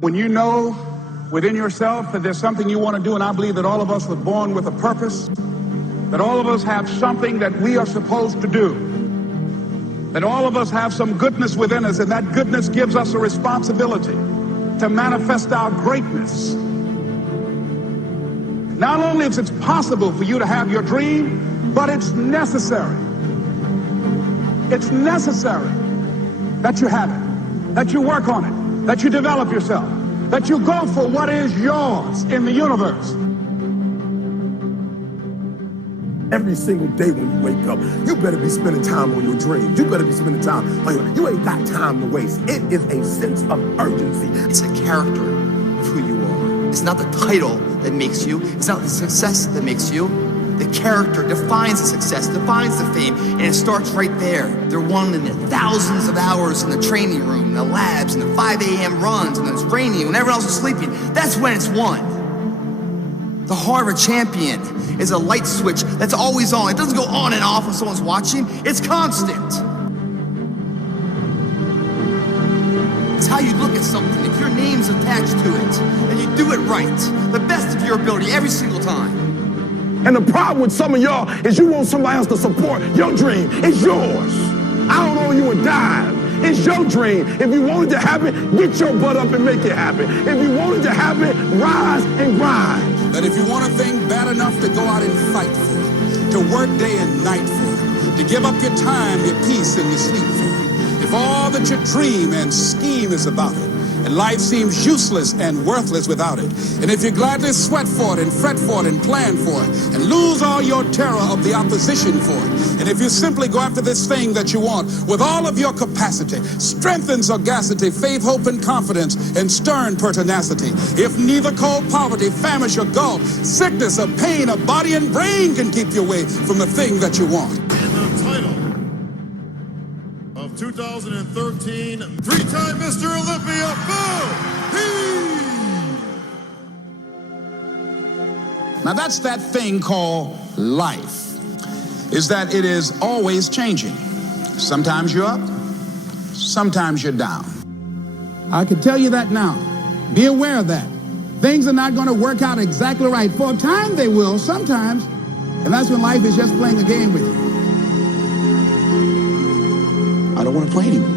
When you know within yourself that there's something you want to do, and I believe that all of us were born with a purpose, that all of us have something that we are supposed to do, that all of us have some goodness within us, and that goodness gives us a responsibility to manifest our greatness. Not only is it possible for you to have your dream, but it's necessary. It's necessary that you have it, that you work on it, that you develop yourself, that you go for what is yours in the universe. Every single day when you wake up, you better be spending time on your dreams. You better be spending time on you ain't got time to waste. It is a sense of urgency. It's a character of who you are. It's not the title that makes you. It's not the success that makes you. The character defines the success, defines the fame, and it starts right there. They're won in the thousands of hours in the training room, the labs, and the 5 a.m. runs, and it's raining when everyone else is sleeping. That's when it's won. The heart of a champion is a light switch that's always on. It doesn't go on and off when someone's watching. It's constant. It's how you look at something. If your name's attached to it, and you do it right, the best of your ability every single time. And the problem with some of y'all is you want somebody else to support your dream. It's yours. I don't owe you a dime. It's your dream. If you want it to happen, get your butt up and make it happen. If you want it to happen, rise and grind. That if you want a thing bad enough to go out and fight for it, to work day and night for it, to give up your time, your peace, and your sleep for it, if all that you dream and scheme is about it, and life seems useless and worthless without it, and if you gladly sweat for it and fret for it and plan for it and lose all your terror of the opposition for it, and if you simply go after this thing that you want with all of your capacity, strength and sagacity, faith, hope, and confidence, and stern pertinacity, if neither cold poverty, famish, or gulf, sickness, or pain, or body and brain can keep you away from the thing that you want. And the title of 2013, three-time Mr. Olympia, Now that's that thing called life, is that it is always changing. Sometimes you're up, sometimes you're down. I can tell you that now. Be aware of that. Things are not going to work out exactly right. For a time they will, sometimes, and that's when life is just playing a game with you. I don't want to play anymore.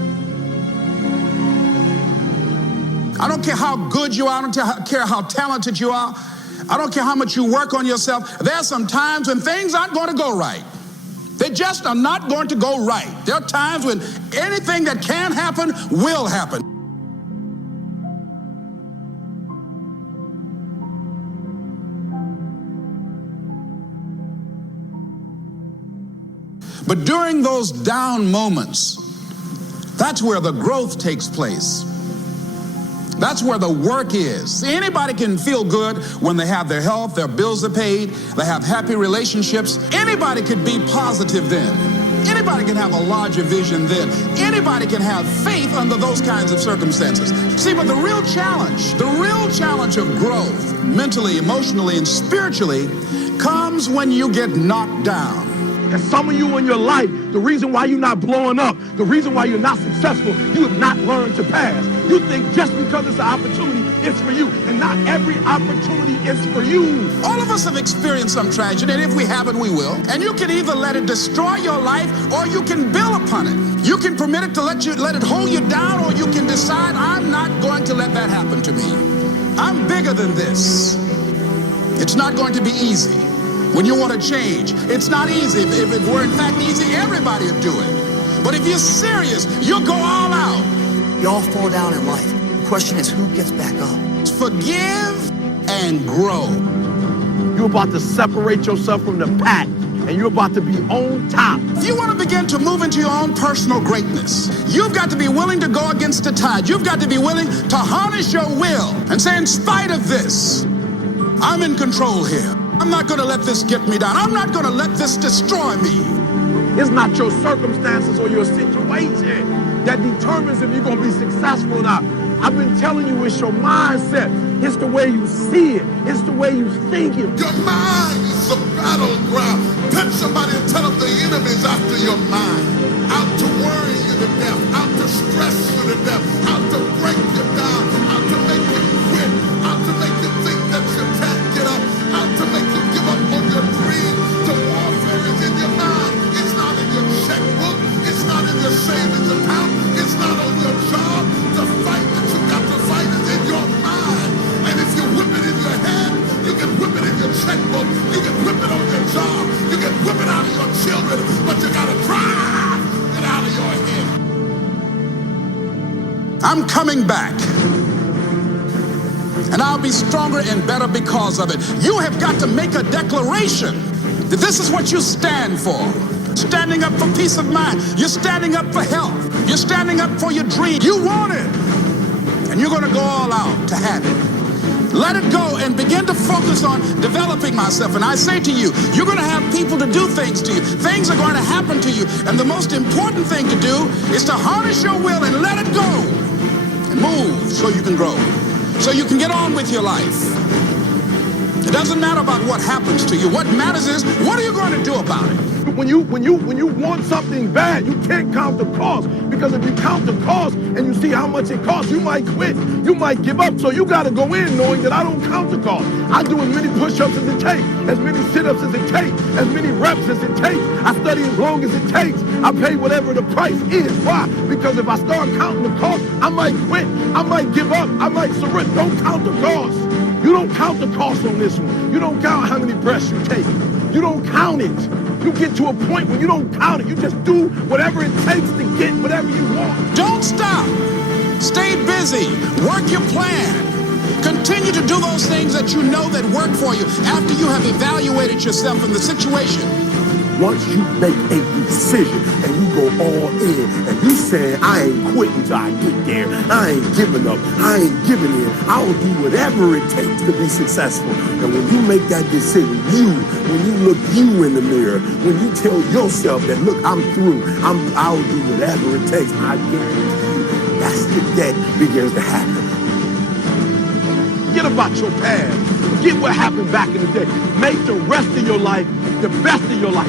I don't care how good you are. I don't care how talented you are. I don't care how much you work on yourself. There are some times when things aren't going to go right. They just are not going to go right. There are times when anything that can happen will happen. But during those down moments, that's where the growth takes place. That's where the work is. See, anybody can feel good when they have their health, their bills are paid, they have happy relationships. Anybody could be positive then. Anybody can have a larger vision then. Anybody can have faith under those kinds of circumstances. See, but the real challenge of growth, mentally, emotionally, and spiritually, comes when you get knocked down. And some of you in your life, the reason why you're not blowing up, the reason why you're not successful, you have not learned to pass. You think just because it's an opportunity, it's for you. And not every opportunity is for you. All of us have experienced some tragedy, and if we haven't, we will. And you can either let it destroy your life, or you can build upon it. You can permit it to let it hold you down, or you can decide, I'm not going to let that happen to me. I'm bigger than this. It's not going to be easy. When you want to change, it's not easy. If it were in fact easy, everybody would do it. But if you're serious, you'll go all out. We all fall down in life. The question is, who gets back up? Forgive and grow. You're about to separate yourself from the pack, and you're about to be on top. If you want to begin to move into your own personal greatness, you've got to be willing to go against the tide. You've got to be willing to harness your will and say, in spite of this, I'm in control here. I'm not going to let this get me down. I'm not going to let this destroy me. It's not your circumstances or your situation that determines if you're going to be successful or not. I've been telling you, it's your mindset. It's the way you see it. It's the way you think it. Your mind is the battleground. Pinch somebody and tell them the enemy's after your mind. Out to worry you to death. Out to stress you to death. Out to break you down. Out to make you coming back. And I'll be stronger and better because of it. You have got to make a declaration that this is what you stand for. Standing up for peace of mind. You're standing up for health. You're standing up for your dream. You want it. And you're going to go all out to have it. Let it go and begin to focus on developing myself. And I say to you, you're going to have people to do things to you. Things are going to happen to you. And the most important thing to do is to harness your will and let it go. And move so you can grow. So you can get on with your life. It doesn't matter about what happens to you. What matters is, what are you going to do about it? When you want something bad, you can't count the cost. Because if you count the cost and you see how much it costs, you might quit. You might give up. So you got to go in knowing that I don't count the cost. I do as many push-ups as it takes, as many sit-ups as it takes, as many reps as it takes. I study as long as it takes. I pay whatever the price is. Why? Because if I start counting the cost, I might quit. I might give up. I might surrender. Don't count the cost. You don't count the cost on this one. You don't count how many breaths you take. You don't count it. You get to a point where you don't count it. You just do whatever it takes to get whatever you want. Don't stop. Stay busy. Work your plan. Continue to do those things that you know that work for you after you have evaluated yourself in the situation. Once you make a decision and you go all in and you say, I ain't quitting till I get there. I ain't giving up. I ain't giving in. I'll do whatever it takes to be successful. And when you make that decision, when you look you in the mirror, when you tell yourself that, look, I'm through. I'll do whatever it takes. I guarantee you, that's the day begins to happen. Forget about your past. Forget what happened back in the day. Make the rest of your life the best of your life.